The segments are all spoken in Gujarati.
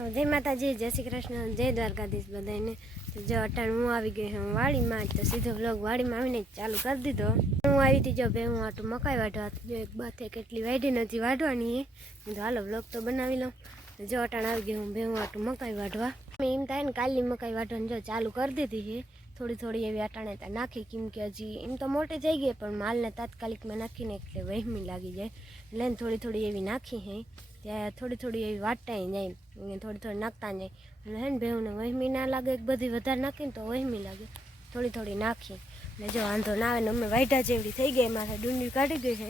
जय माताजी, जय श्री कृष्ण, जय द्वारकाधीश बधाने। तो जो अटाण हूँ आई गई हूँ वाड़ी में, तो सीधो व्लॉग वाड़ी में आवीने चालू कर दीधो। हूँ आई थी जो भेहूँ आटू मकाई वाढ़वा, जो एक बात है केटली वाढ़ी नथी वाढ़वानी है, तो हालो व्लॉग तो बनावी लऊं। जो अटाण आई गई हूँ भेहूँ आटू मकाई वाढ़वा। एम थाय ने कालनी मकाई वाढ़वानी जो चालू कर दीधी है। थोड़ी थोड़ी एवी अटाणे तो नाखी, केम के हजी एम तो मोटी थई गई पण माल ने तात्कालिक में नाखीने एटले वहमी लागी जाए એટલે थोड़ी थोड़ी एवी नाखी है। ત્યાં થોડી થોડી એવી વાટતાય જાય, થોડી થોડી નાખતા જાય એટલે હે ને ભેહુંને વહેમી ના લાગે, એક બધી વધારે નાખીને તો વહેમી લાગે, થોડી થોડી નાખી એટલે જો વાંધો ના આવે ને અમે વાઢા જેવડી થઈ ગઈ, માથે ડુંડી કાઢી ગઈ છે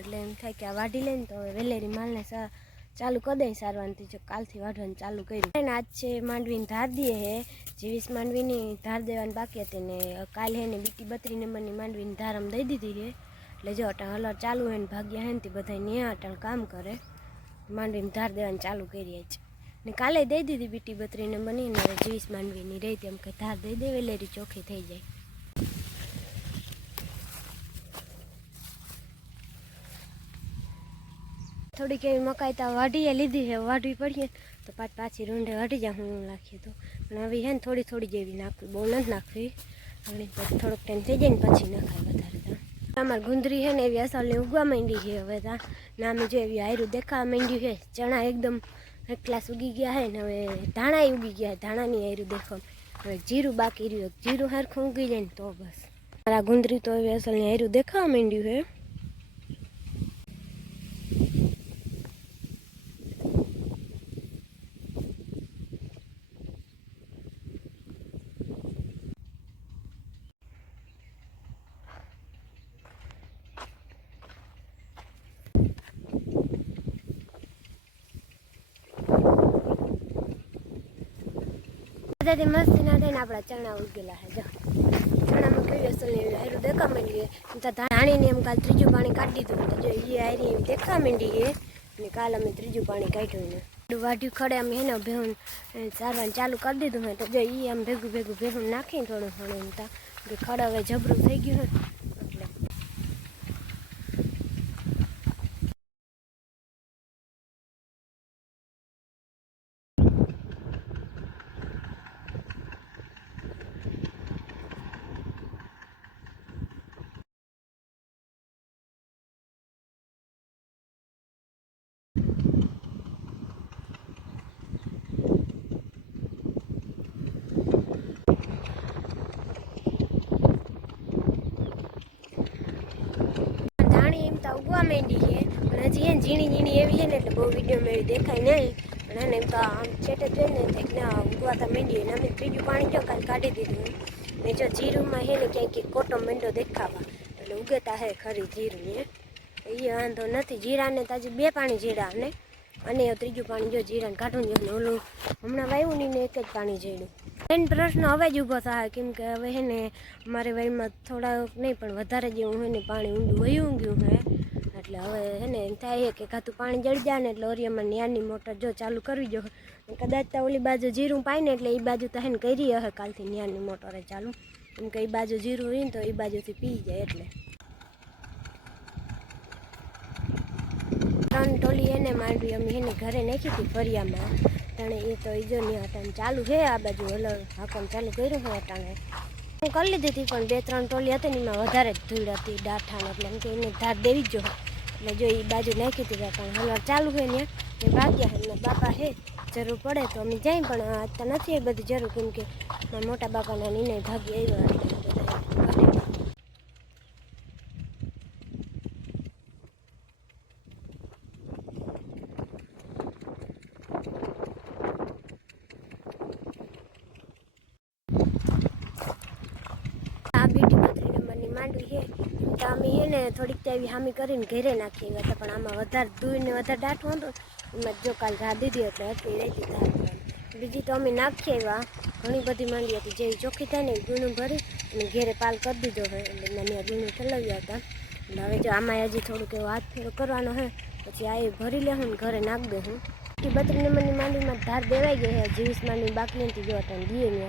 એટલે એમ થાય કે આ વાઢી લઈને તો હવે વેલેરી માલને ચાલુ કરી દઈ સારવાનથી, જો કાલથી વાઢવાનું ચાલુ કર્યું। આજ છે માંડવીની ધાર દીએ હે, 20 માંડવીની ધાર દેવાની બાકી હતી ને કાલ હે ને બીટી 32 નંબરની માંડવીની ધાર અમે દઈ દીધી છે એટલે જો અટાણ હલર ચાલુ હે ને ભાગ્યા હે ને તે બધા ન્યા અટાણ કામ કરે, માંડવીની ધાર દેવાની ચાલુ કરી છે ને કાલે દઈ દીધી બીટી 32 નંબરની ને 20 માંડવીની રહી હતી, એમ કે ધાર દઈ દે વેલેરી ચોખ્ખી થઈ જાય। થોડીક એવી મકાઈ તો વાઢીએ લીધી છે, વાઢવી પડીએ તો પાછી રૂંઢે વાઢી જાય હું નાખીએ તો, પણ હવે હે ને થોડી થોડી જેવી નાખવી, બહુ નથી નાખવી, હવે થોડોક ટાઈમ થઈ જાય ને પછી નખાય વધારે। તો અમારી ગુંદરી છે ને એવી અસલની ઉગવા માંડી છે હવે, ત્યાં નામે જો એવી હાયરું દેખાવા માંડ્યું છે, ચણા એકદમ એક ક્લાસ ઉગી ગયા છે ને હવે ધાણા ઉગી ગયા, ધાણાની હાયરું દેખવા, હવે જીરું બાકી રહ્યું, જીરું હરખું ઉગી જાય ને તો બસ મારા ગુંદરી તો એવી અસલની હાયરું દેખાવા માંડ્યું છે। मस्ती ना थी अपना चना उगेला है, जो चना में कई असल हायरू देखा मंडी है, धाणी ने हम काल तीजू पानी काढ़ी दीधुं, तो जो ये हायरी एवी देखा मंडी है ने काल अमे तीजू पानी काढ्युं ने वाढ्यु खड़े अमे हेने भेहूं सारवान चालू कर दीधुं है, तो जो ये आम भेगू भेगू भेहूं नाखी थोड़ुं थोड़ुं एम तो खड़ हवे जबरू थई गयुं है એટલે उगवा मंडी है, हजी है झीणी झीणी एवी है ने એટલે બહુ વિડિયો માં દેખાય નહીં, પણ એને તો આમ છેટે જોઈને એકના ઉગવાતા મંડી है, અમે ત્રીજું પાણી જો કાલ કાઢી દીધું ને જો જીરુંમાં હે ને ક્યાંક કોટો મંડો દેખાવા એટલે ઉગતા હે ખરી જીરું ને એ વાંધો નથી, જીરાને તો હજી 2 પાણી જીરા ને અને ત્રીજું પાણી જો જીરાને કાઢું ને ઓલું હમણાં વાવ્યું ની ને એક જ પાણી જીડું। મેન પ્રશ્ન હવે જ ઊભો થાય કેમ કે હવે હે ને અમારે વાયમાં થોડા નહીં પણ વધારે જેવું હે ને પાણી ઊંડું વયું ગયું હે એટલે હવે હે ને એમ થાય કે કાતું પાણી જડી જાય ને એટલે ઓરિયામાં ન્યાની મોટર જો ચાલુ કરવી જો, કદાચ તો ઓલી બાજુ જીરું પાય ને એટલે એ બાજુ તો હે ને કરી હે કાલથી ન્યાની મોટરે ચાલુ, કેમ કે એ બાજુ જીરું હોય ને તો એ બાજુથી પી જાય એટલે 3 ટોલી એને માંડવી અમે એને ઘરે નાખી હતી ફરિયામાં, અટાણે એ તો ઈજો ની અટાણે ચાલુ છે, આ બાજુ હલર હાકમ ચાલુ કર્યું છે અટાણે હું કરી લીધી હતી પણ 2-3 ટોલી હતી ને એમાં વધારે જ ધૂળ હતી ડાઠાને એટલે એમ કે એને ધાર દેવી જ જો એટલે જો એ બાજુ નાખી હતી અટાણે હલર ચાલુ છે ને એ ભાગ્યા છે, બાપા છે જરૂર પડે તો અમે જાય પણ આજ તો નથી એ બધી જરૂર કેમ કે મારા મોટા બાપાના નીને ભાગ્ય આવ્યા માંડવી છે તો અમે એને થોડીક એવી હામી કરીને ઘેરે નાખી હતા, પણ આમાં વધારે દૂઈને વધારે ડાઠું હતું એમાં જો કાલ રા દીધી એટલે એટલી રહેતી થાય। બીજી તો અમે નાખી આવ્યા ઘણી બધી માંડી હતી, જેવી ચોખ્ખી થાય ને ગુણું ભરી અને ઘેરે પાલ કરી દીધો હોય એટલે નાની ગુણું ઠલવ્યા હતા એટલે હવે જો આમાં હજી થોડુંક એવો હાથ ફેરો કરવાનો હોય પછી આ એ ભરી લેવું ને ઘરે નાખ દઉં હું। 32 નંબરની માંડવીમાં ધાર દેવાઈ ગઈ છે, 20 માંડવી બાકી નથી જો અટાણ દીએ ને